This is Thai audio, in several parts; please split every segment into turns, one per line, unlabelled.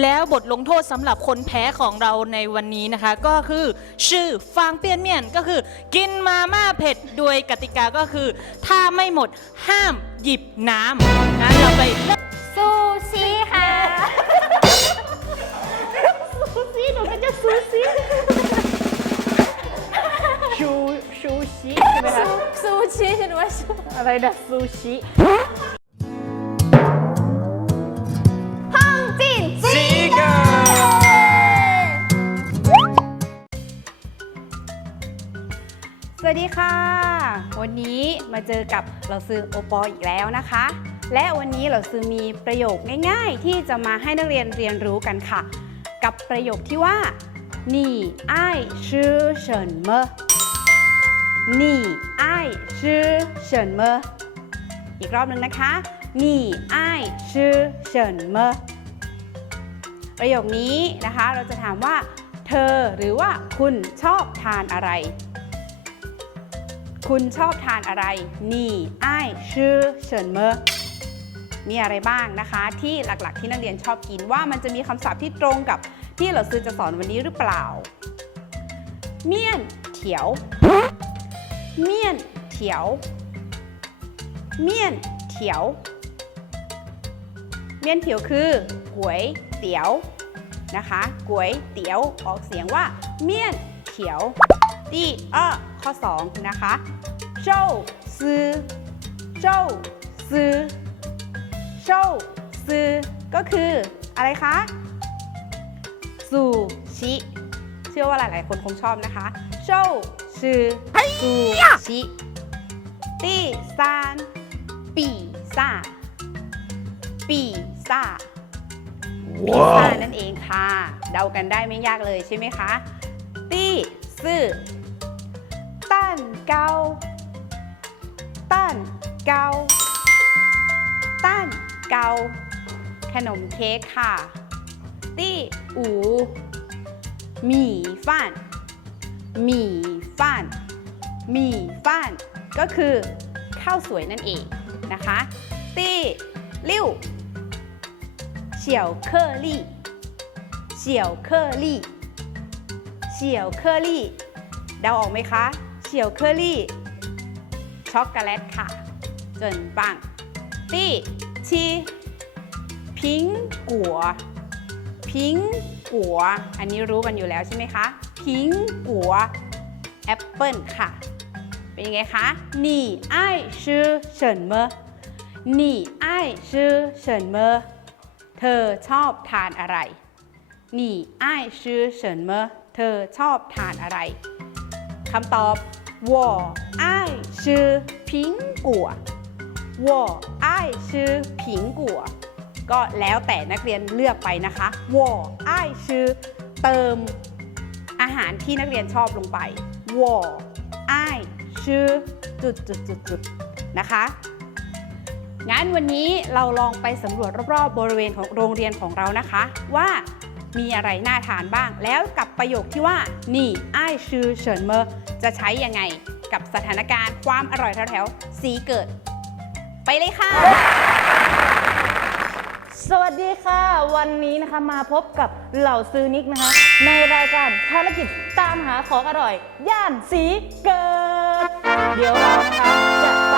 แล้วบทลงโทษสำหรับคนแพ้ของเราในวันนี้นะคะ ก็คือชื่อฟางเปียนเมียนก็คือ กินมาม่าเผ็ดโดยกติกาก็คือ ถ้าไม่หมดห้ามหยิบน้ำงั้นเราไปเริ่ม
ซูชิค่ะ
ซูซี่หนูก็จะซูซี่
ชูชูชิใช่ไหมคะ
ซูชิฉันว่าชู
อะไรนะซูชิ วัสดีค่ะ วันนี้มาเจอกับเราซื้อโอปออีกแล้วนะคะ และวันนี้เราซื้อมีประโยคง่าย ๆ ที่จะมาให้นักเรียนเรียนรู้กันค่ะ กับประโยคที่ว่านี่ไอชื่อเฉินเมอนี่ไอชื่อเฉินเมออีกรอบหนึ่งนะคะนี่ไอชื่อเฉินเมอประโยคนี้นะคะเราจะถามว่า เธอหรือว่าคุณชอบทานอะไร คุณชอบทานอะไร นี่ไอชื่อเฉินเมอมีอะไรบ้างนะคะ ที่หลักๆที่นักเรียนชอบกินว่ามันจะมีคำศัพท์ที่ตรงกับที่เราซื้อจะสอนวันนี้หรือเปล่า เมี่ยนเถียว เมี่ยนเถียว เมี่ยนเถียว เมี่ยนเถียวคือก๋วยเตี๋ยวนะคะก๋วยเตี๋ยวออกเสียงว่า เมี่ยนเถียวดีเออ ข้อ 2 นะคะโชซื้อโชซื้อโชซื้อก็คืออะไรคะซูชิเชื่อว่าหลาย ๆ คนคงชอบนะคะโชซื้อซูชิที่สามปีซ่าปีซ่าปีซ่านั่นเองค่ะ เดากันได้ไม่ยากเลยใช่ไหมคะที่ซื้อ เกาต้านเกาต้านเกาขนมเค้กค่ะ ตี้อูหมี่ฟ่านหมี่ฟ่านหมี่ฟ่าน ก็คือข้าวสวยนั่นเองนะคะ ตี้ลิ้วเฉียวเคอรี่เฉียวเคอรี่เฉียวเคอรี่เดาออกไหมคะ เฉียวเคอรี่ช็อกโกแลตค่ะจนปังตี้ชีพิงกัวพิงกัวอันนี้รู้กันอยู่แล้วใช่ไหมคะพิงกัวแอปเปิลค่ะ เป็นยังไงคะนี่ไอชื่อเฉินเมอนี่ไอชื่อเฉินเมอเธอชอบทานอะไรนี่ไอชื่อเฉินเมอเธอชอบทานอะไรคำตอบ 我爱吃苹果我爱吃苹果ก็แล้วแต่นักเรียนเลือกไปนะคะ我爱吃เติมอาหารที่นักเรียนชอบลงไป我爱吃จุดจุดจุดจุดนะคะ งั้นวันนี้เราลองไปสำรวจรอบๆบริเวณของโรงเรียนของเรานะคะ ว่า มีอะไรน่าทานบ้าง แล้วกับประโยคที่ว่า นี่ไอชื่อเฉินเมอจะใช้ยังไงกับสถานการณ์ความอร่อยแถวๆสีเกิด ไปเลยค่ะ
สวัสดีค่ะ วันนี้นะคะมาพบกับเหล่าซื้อนิกนะคะ ในรายการภารกิจตามหาของอร่อย ย่านสีเกิด เดี๋ยวเรานะคะจะไป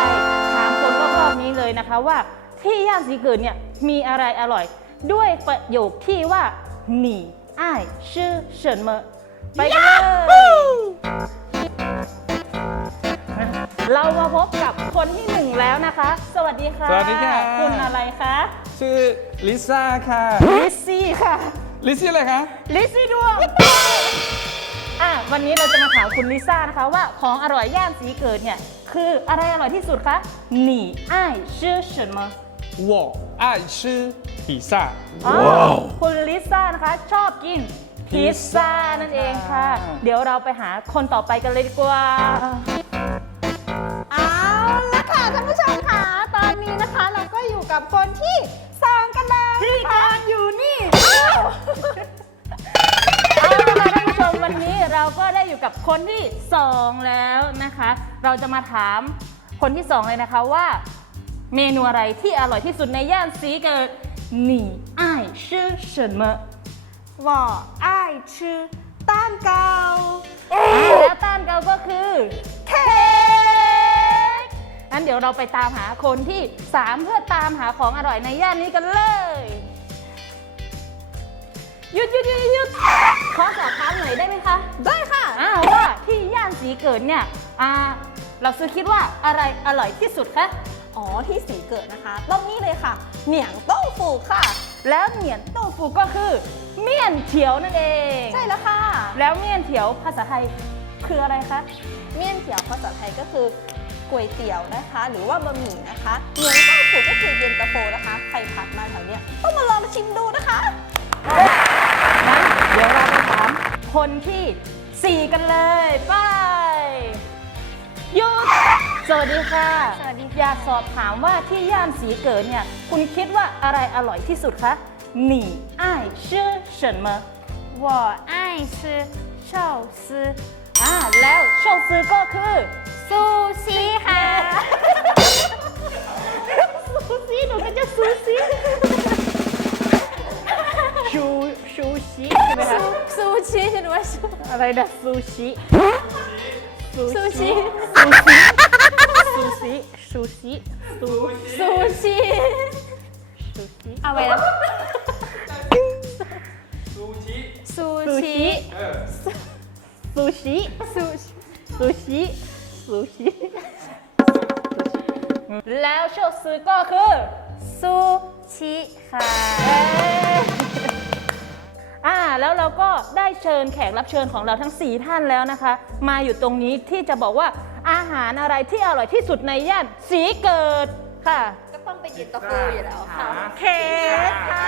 ถามคนรอบๆนี้เลยนะคะว่าที่ย่านสีเกิดเนี่ยมีอะไรอร่อย ด้วยประโยคที่ว่า 你爱吃什么ไปกันเลยเรามาพบกับคนที่หนึ่งแล้วนะคะ สวัสดีค่ะ
สวัสดีค่ะ
คุณอะไรคะ
ชื่อลิซ่าค่ะ
ลิซซี่ค่ะ
ลิซซี่อะไรคะ
ลิซซี่ดวงวันนี้เราจะมาถามคุณลิซ่านะคะว่าของอร่อยย่านสีเกิดเนี่ย คืออะไรอร่อยที่สุดคะหนี่อ้ายชื่อ什么
我爱吃披萨
อ๋อคุณลิซ่านะคะ ชอบกินพิซซ่านั่นเองค่ะเดี๋ยวเราไปหาคนต่อไปกันเลยดีกว่า
เอาละค่ะท่านผู้ชมค่ะตอนนี้นะคะเราก็อยู่กับคนที่สองกันแล้ว
พี่ทานอยู่นี่เอาละค่ะท่านผู้ชมวันนี้เราก็ได้อยู่กับคนที่สองแล้วนะคะ เราจะมาถามคนที่สองเลยนะคะว่า เมนูอะไรที่อร่อยที่สุดในย่านสีเกิด หนีอ้าย 吃什么
我爱吃蛋糕
อ่าแล้วต้านเกาก็คือเค้กงั้นเดี๋ยวเราไปตามหาคนที่ 3 เพื่อตามหาของอร่อยในย่านนี้กันเลยหยุดหยุดหยุดหยุดขอสอบถามหน่อยได้ไหมคะ
ได้ค่ะ
อ้าวว่าที่ย่านสีเกิดเนี่ยอ่าเราซื้อคิดว่าอะไรอร่อยที่สุดคะ
อ๋อที่สีเกิดนะคะต้องนี่เลยค่ะ เหนียงโต้ฟูค่ะ
แล้วเหนียนโต้ฟูก็คือ เมี่ยนเถียวนั่นเอง
ใช่แล้วค่ะ
แล้วเมี่ยนเถียวภาษาไทยคืออะไรคะ
เมี่ยนเขียวภาษาไทยก็คือก๋วยเตี๋ยวนะคะ หรือว่าบะหมี่นะคะเหนียงเต้าหู้ก็คือเย็นตาโฟนะคะ ใครผ่านมาแถวเนี้ยต้องมาลองมาชิมดูนะคะ
งั้นเดี๋ยวเราไปถามคนที่4กันเลยไปหยุดสวัสดีค่ะ
สวัสดีค่ะ
อยากสอบถามว่าที่ย่านสีเกิดเนี่ย คุณคิดว่าอะไรอร่อยที่สุดคะหนี่อ้ายชื่อ什么
我爱吃寿司、
อ่าแล้วโชซื้อก็คือ
ซูชิค่ะ
ซูซี่หนูก็จะซูซี่ชูชูชิใช่ไหมคะ
ซูชิฉันว่าซู
อะไรนะซูชิซู
ซูชิ
ซูชิ ซูชิซู
ซูชิ
ซูชิ
เอาไว้แล้ว
ซูชิ
ซู
ซู
ชิ
ชิ
เออ
ซูชิซูซูชิซูชิแล้วโชซื้อก็คือ
ซูชิค่ะ
อ่าแล้วเราก็ได้เชิญแขกรับเชิญของเราทั้ง 4 ท่านแล้วนะคะ มาอยู่ตรงนี้ที่จะบอกว่า อาหารอะไรที่อร่อยที่สุดในย่านสีเกิดค่ะ
ก็ต้องเป็นเย็นตาโฟอยู่แล้วค่ะ
เค้กค่ะ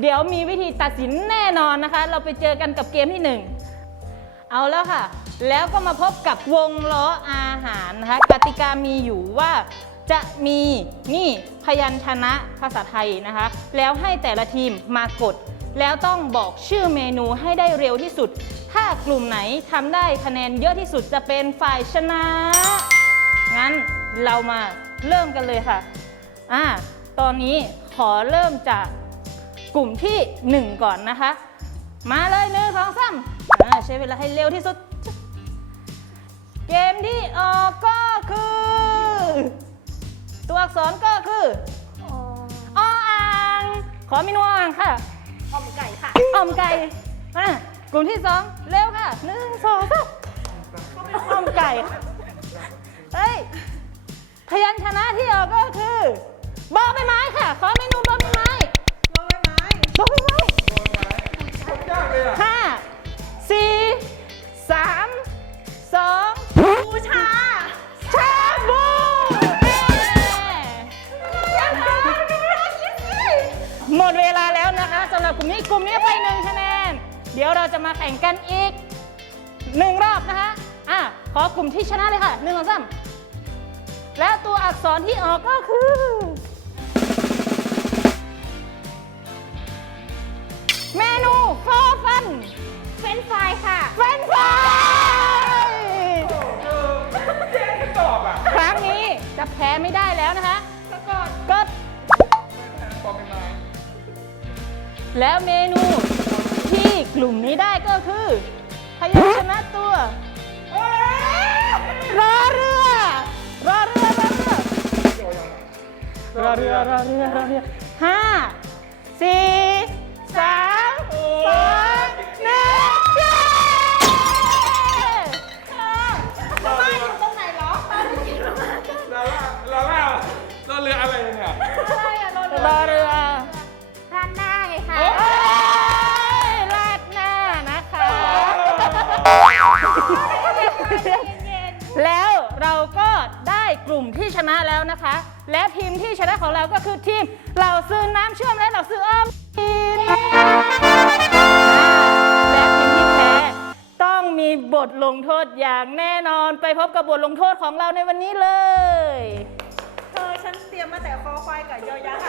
เดี๋ยวมีวิธีตัดสินแน่นอนนะคะ เราไปเจอกันกับเกมที่หนึ่งเอาแล้วค่ะ แล้วก็มาพบกับวงล้ออาหารนะคะกติกามีอยู่ว่าจะมีนี่พยัญชนะภาษาไทยนะคะ แล้วให้แต่ละทีมมากด แล้วต้องบอกชื่อเมนูให้ได้เร็วที่สุด ถ้ากลุ่มไหนทำได้คะแนนเยอะที่สุดจะเป็นฝ่ายชนะ งั้นเรามาเริ่มกันเลยค่ะ อ่า ตอนนี้ขอเริ่มจากกลุ่มที่ 1 ก่อนนะคะ มาเลยหนึ่งสองสามอ่าใช้เวลาให้เร็วที่สุด เกมที่ออกก็คือ ตัวอักษรก็คือออ่าง ขอเมนูออ่างค่ะ
ออมไก่ค่ะ
อ่อมไก่อะ กลุ่มที่สองเร็วค่ะหนึ่งสองสามอ่อมไก่เฮ้ยพยัญชนะที่ออกก็คือบอใบไม้ค่ะ ขอเมนูบอใบไม้บอใบไม้บอใบไม้
ลุ่
มที่ชนะเลยค่ะหนึ่งสองสามและตัวอักษรที่ออกก็คือ เมนูฟอฟัน
เฟรนช์ฟรายค่ะ
เฟรนช์ฟราย
แย่งตอบอะ
ครั้งนี้จะแพ้ไม่ได้แล้วนะคะกดกด
ตอบเป็นไม้
แล้วเมนูที่กลุ่มนี้ได้ก็คือ รอเรือรอเรือรอเรือเรือห้าสี่สามสองหนึ่งเย้
ลาล่าลาล่าลาเรืออะไรเนี่ย
รอเรือ
ร้านหน้าไงคะ
เอ้ยราดหน้านะคะแล้วเราก็ได้กลุ่มที่ชนะแล้วนะคะ และทีมที่ชนะของเราก็คือทีมเหล่าซื้อน้ำเชื่อมและเหล่าซื้ออ้อมทีมและทีมที่แพ้ต้องมีบทลงโทษอย่างแน่นอนไปพบกับบทลงโทษของเราในวันนี้เลย
เธอฉันเตรียมมาแต่คอควายกับยอยักษ์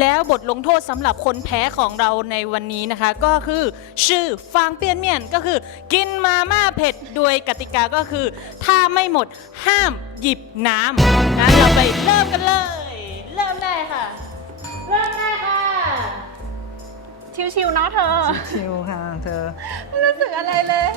แล้วบทลงโทษสำหรับคนแพ้ของเราในวันนี้นะคะ ก็คือชื่อฟางเปียนเมียนก็คือ กินมาม่าเผ็ดโดยกติกาก็คือ ถ้าไม่หมดห้าม หยิบน้ำงั้นเราไปเริ่มกันเลย เริ่มได้ค่ะ เริ่มได้ค่ะ
ชิวๆเนาะเธอ
ชิวค่ะ เธอ
ไม่รู้สึกอะไรเลย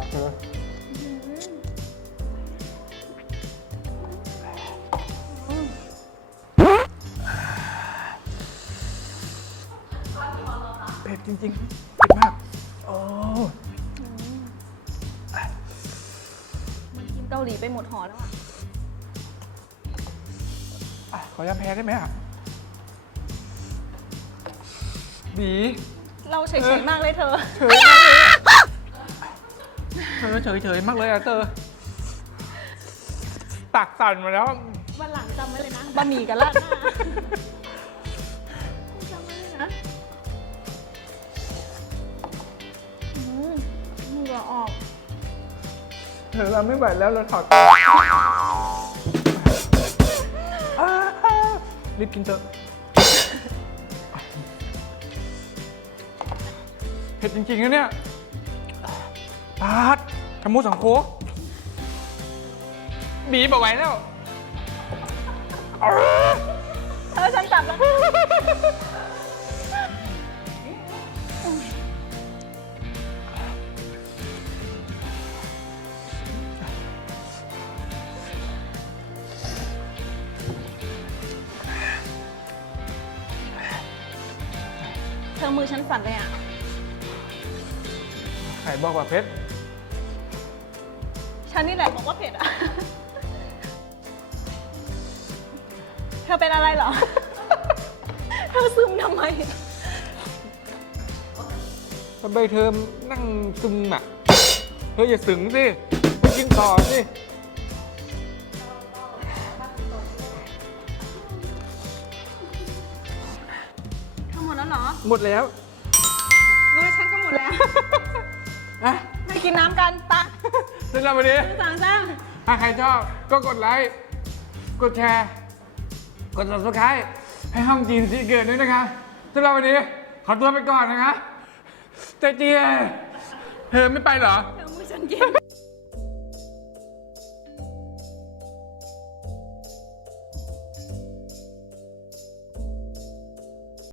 า
กเลย
เผ็ดจริงๆเผ็ดมาก โอ้
มันกินเกาหลีไปหมดหอแล้วอะ
อะขอยำแพ้ได้ไหมอะ
บี
เราเฉยๆมากเลยเธอ
เฉยมากเลยอะ เธอเฉยเฉยๆมากเลยอะเธอ
ตักสั่นมาแล้ว
วันหลังจำไว้เลยนะบะหมี่กับราดหน้าจำไว้เลยนะอืมเหงื่อออก
เธอเราไม่ไหวแล้วเราถอดอ่ารีบกินเถอะเผ็ดจริงๆนะเนี่ย ปาดขมูสังโค
บีบอกไว้แล้ว
เธอฉันจับแล้ว เธอมือฉันสั่นเลยอะ
ไข่บอกว่าเพชร
ฉันนี่แหละบอกว่าเผ็ดอะ เธอเป็นอะไรเหรอ เธอซึมทำไม
ทำไมเธอนั่งซึมอะ เธออย่าสึงสิไปกินต่อสิ
ทั้งหมดแล้วเหรอ
หมดแล้ว
เออฉันก็หมดแล้ว
อะ
ไปกินน้ำกันปะ
สำหรับวันนี้
สามสาม
ถ้าใครชอบก็กดไลค์ กดแชร์ กด subscribe ให้ห้องจีนสีเกิดด้วยนะคะสำหรับวันนี้ ขอตัวไปก่อนนะคะเจเจียเธอไม่ไปเหรอ
เธอมือฉันเย็น